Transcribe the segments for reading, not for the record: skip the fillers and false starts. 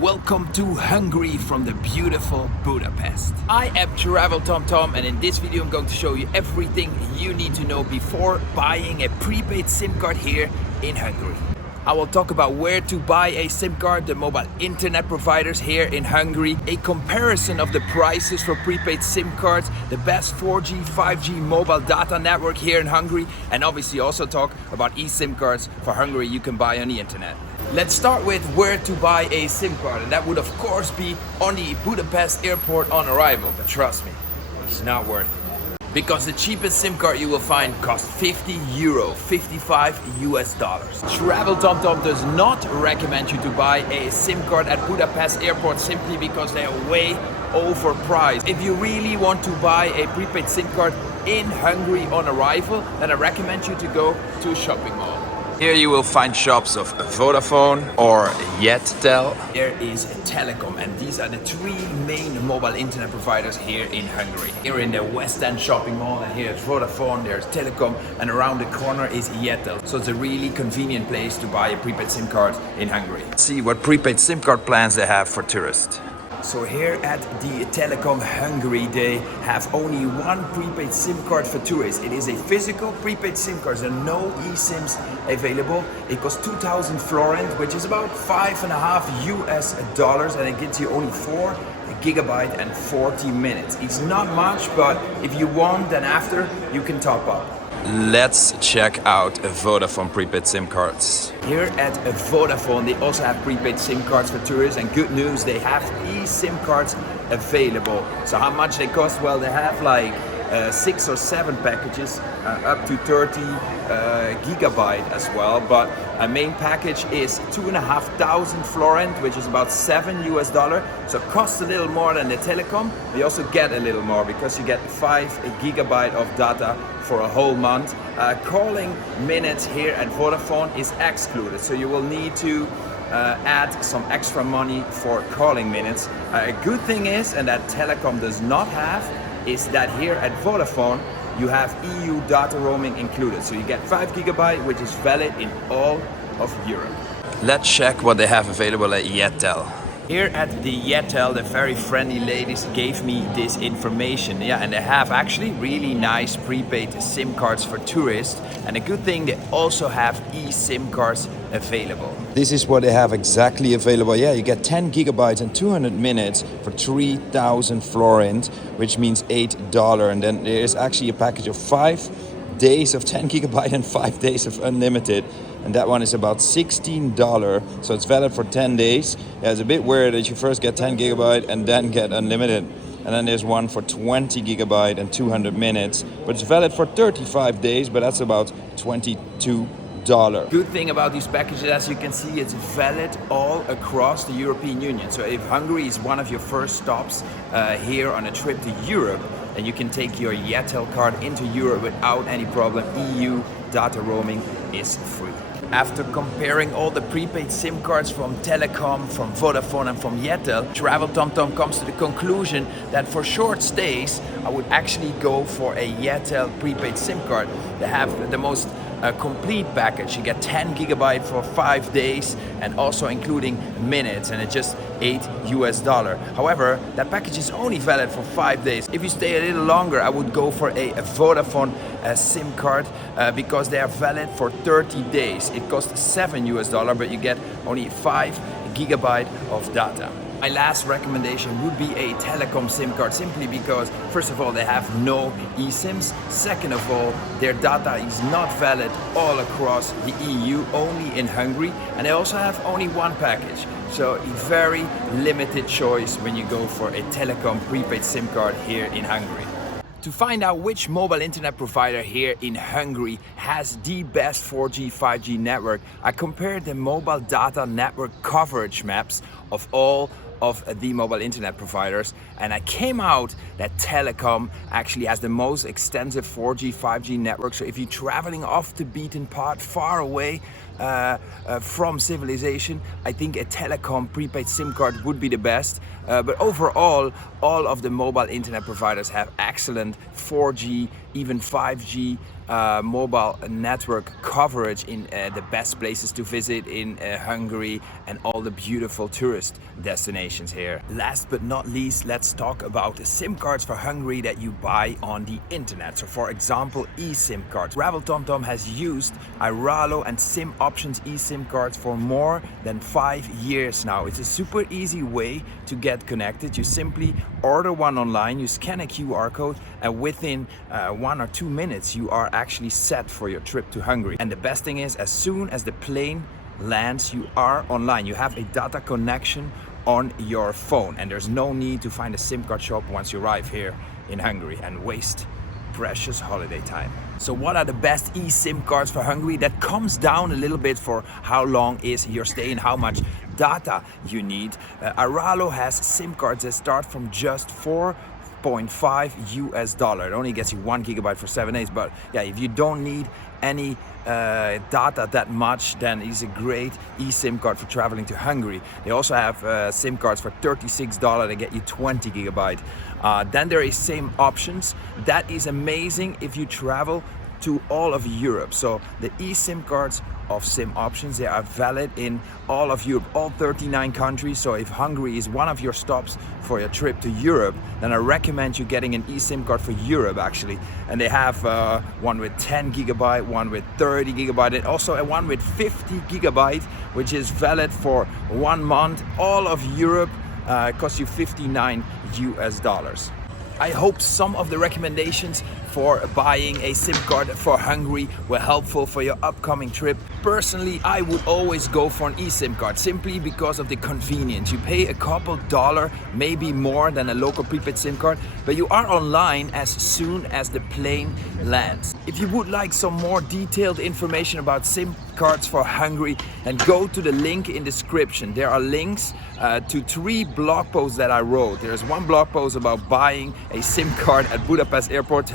Welcome to Hungary from the beautiful Budapest. I am Travel TomTom, and in this video I'm going to show you everything you need to know before buying a prepaid SIM card here in Hungary. I will talk about where to buy a SIM card, the mobile internet providers here in Hungary, a comparison of the prices for prepaid SIM cards, the best 4G, 5G mobile data network here in Hungary, and obviously also talk about eSIM cards for Hungary you can buy on the internet. Let's start with where to buy a SIM card, and that would of course be on the Budapest airport on arrival, but trust me, it's not worth it. Because the cheapest SIM card you will find costs €50, $55. Travel TomTom does not recommend you to buy a SIM card at Budapest airport simply because they are way overpriced. If you really want to buy a prepaid SIM card in Hungary on arrival, then I recommend you to go to a shopping mall. Here you will find shops of Vodafone or Yettel. There is Telecom, and these are the three main mobile internet providers here in Hungary. Here in the West End shopping mall, and here is Vodafone, there's Telecom, and around the corner is Yettel. So it's a really convenient place to buy a prepaid SIM card in Hungary. Let's see what prepaid SIM card plans they have for tourists. So here at the Telecom Hungary, they have only one prepaid SIM card for tourists. It is a physical prepaid SIM card, so no eSIMs available. It costs 2,000 florent, which is about $5.50, and it gives you only 4 gigabyte and 40 minutes. It's not much, but if you want, then after you can top up. Let's check out Vodafone prepaid SIM cards. Here at Vodafone, they also have prepaid SIM cards for tourists, and good news, they have eSIM cards available. So how much they cost? Well, they have like 6 or 7 packages, up to 30 gigabyte as well, but a main package is 2,500 florent, which is about $7, so it costs a little more than the Telecom. You also get a little more because you get 5 gigabyte of data for a whole month. Calling minutes here at Vodafone is excluded, so you will need to add some extra money for calling minutes. A good thing is, and that Telecom does not have, is that here at Vodafone you have EU data roaming included. So you get 5 gigabyte, which is valid in all of Europe. Let's check what they have available at Yettel. Here at the Yettel, the very friendly ladies gave me this information. Yeah, and they have actually really nice prepaid SIM cards for tourists. And a good thing, they also have eSIM cards available. This is what they have exactly available. Yeah, you get 10 gigabytes and 200 minutes for 3,000 florent, which means $8. And then there is actually a package of 5 days of 10 gigabyte and 5 days of unlimited. And that one is about $16, so it's valid for 10 days. Yeah, it's a bit weird that you first get 10 gigabyte and then get unlimited. And then there's one for 20 gigabyte and 200 minutes, but it's valid for 35 days, but that's about $22. Good thing about these packages, as you can see, it's valid all across the European Union. So if Hungary is one of your first stops here on a trip to Europe, then you can take your Yettel card into Europe without any problem. EU data roaming is free. After comparing all the prepaid SIM cards from Telecom, from Vodafone and from Yettel, Travel TomTom comes to the conclusion that for short stays, I would actually go for a Yettel prepaid SIM card. They have the most complete package. You get 10 gigabyte for 5 days and also including minutes, and it's just $8. However, that package is only valid for 5 days. If you stay a little longer, I would go for a Vodafone SIM card because they are valid for 30 days. It costs $7, but you get only 5 gigabyte of data. My last recommendation would be a Telecom SIM card, simply because, first of all, they have no eSIMs. Second of all, their data is not valid all across the EU, only in Hungary. And they also have only one package. So a very limited choice when you go for a Telecom prepaid SIM card here in Hungary. To find out which mobile internet provider here in Hungary has the best 4G, 5G network, I compared the mobile data network coverage maps of all of the mobile internet providers, and I came out that Telecom actually has the most extensive 4G, 5G network. So if you're traveling off the beaten path, far away from civilization, I think a Telecom prepaid SIM card would be the best. But overall, all of the mobile internet providers have excellent 4G, even 5G mobile network coverage in the best places to visit in Hungary and all the beautiful tourist destinations here. Last but not least, let's talk about the SIM cards for Hungary that you buy on the internet. So for example, eSIM cards. Travel TomTom has used Iralo and SIM Options eSIM cards for more than 5 years now. It's a super easy way to get connected. You simply order one online, you scan a QR code, and within 1 or 2 minutes you are actually set for your trip to Hungary. And the best thing is, as soon as the plane lands, you are online. You have a data connection on your phone, and there's no need to find a SIM card shop once you arrive here in Hungary and waste precious holiday time. So what are the best eSIM cards for Hungary? That comes down a little bit for how long is your stay and how much data you need. Iralo has SIM cards that start from just $4.5 US. It only gets you 1 gigabyte for 7 days, but yeah, if you don't need any data that much, then it's a great eSIM card for traveling to Hungary. They also have SIM cards for $36 that get you 20 gigabyte. Then there is SIM Options. That is amazing if you travel to all of Europe. So the eSIM cards of SIM Options, they are valid in all of Europe, all 39 countries. So if Hungary is one of your stops for your trip to Europe, then I recommend you getting an eSIM card for Europe actually. And they have one with 10 gigabyte, one with 30 gigabyte, and also a one with 50 gigabyte, which is valid for 1 month. All of Europe costs you $59 US. I hope some of the recommendations for buying a SIM card for Hungary were helpful for your upcoming trip. Personally, I would always go for an eSIM card simply because of the convenience. You pay a couple $, maybe more than a local prepaid SIM card, but you are online as soon as the plane lands. If you would like some more detailed information about SIM cards for Hungary, then go to the link in the description. There are links to 3 blog posts that I wrote. There's one blog post about buying a SIM card at Budapest airport.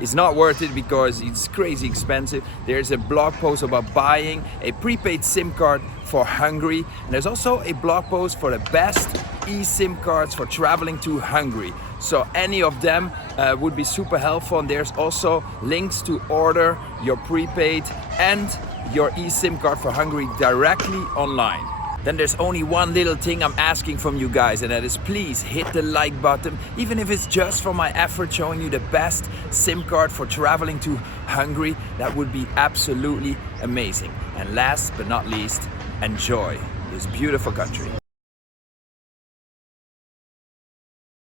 It's not worth it because it's crazy expensive. There's a blog post about buying a prepaid SIM card for Hungary. And there's also a blog post for the best eSIM cards for traveling to Hungary. So any of them would be super helpful. And there's also links to order your prepaid and your eSIM card for Hungary directly online. Then there's only one little thing I'm asking from you guys, and that is please hit the like button, even if it's just for my effort showing you the best SIM card for traveling to Hungary. That would be absolutely amazing. And last but not least, enjoy this beautiful country.